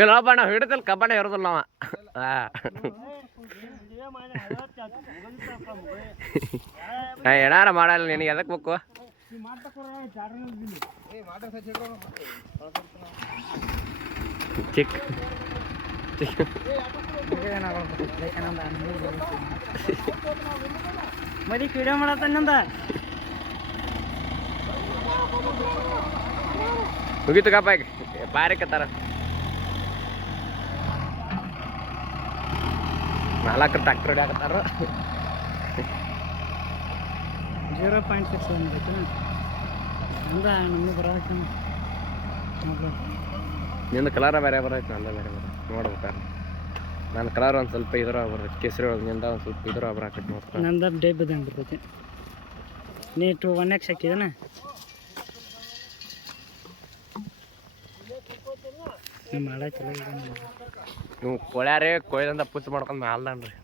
ಇಲ್ಲ ಬಣ್ಣ ಹಿಡಿದಲ್ ಕಬ್ಬಣ್ಣ ಇರೋದಿಲ್ಲ ನಾವ ಏನಾರ ಮಾಡಲ್ಲ ನಿನಗೆ ಎದಕ್ ಬೇಕು ಚಿಕ್ಕ ಮದಿ ವಿಡಿಯೋ ಮಾಡತ್ತಂದ ಮುಗೀತು ಕಪ್ಪ ಬಾರಿಕತ್ತಾರ 4 ಟ್ರ್ಯಾಕ್ಟರ್ ಹೊಡ್ಯಾಕತ್ತಾರ 0.6 ಬಂದೈತೆ ಅಂದ ನಮಗೆ ಬರೋಕೆ ನಿಂದು ಕಲರ ಬೇರೆ ಬರೋಯ್ತು ನಂದ ಬೇರೆ ಬರೋ ನೋಡ್ಬೇಕಾರೆ ನನ್ನ ಕಲರ್ ಒಂದು ಸ್ವಲ್ಪ ಇದ್ರ ಬರ್ತೈತೆ ಕೇಸರಿ ಒಳಗೆ ನಿಂದ ಒಂದು ಸ್ವಲ್ಪ ಇದ್ರ ಬರಾಕೈತಿ ನೋಡ್ತಾರೆ ನಂದ ಡೇಬ್ ಇದ್ದಂಗೆ ಬರ್ತೈತಿ ನೀ 1x ಹಾಕಿದನ ಮಾಡಾಯ್ತಲ್ಲ ನೀವು ಕೊಳ್ಯಾರೇ ಕೊಯ್ದಂದ ಪುಚ್ಚ ಮಾಡ್ಕೊಂಡು ಮ್ಯಾಲ್ದಾನ್ರಿ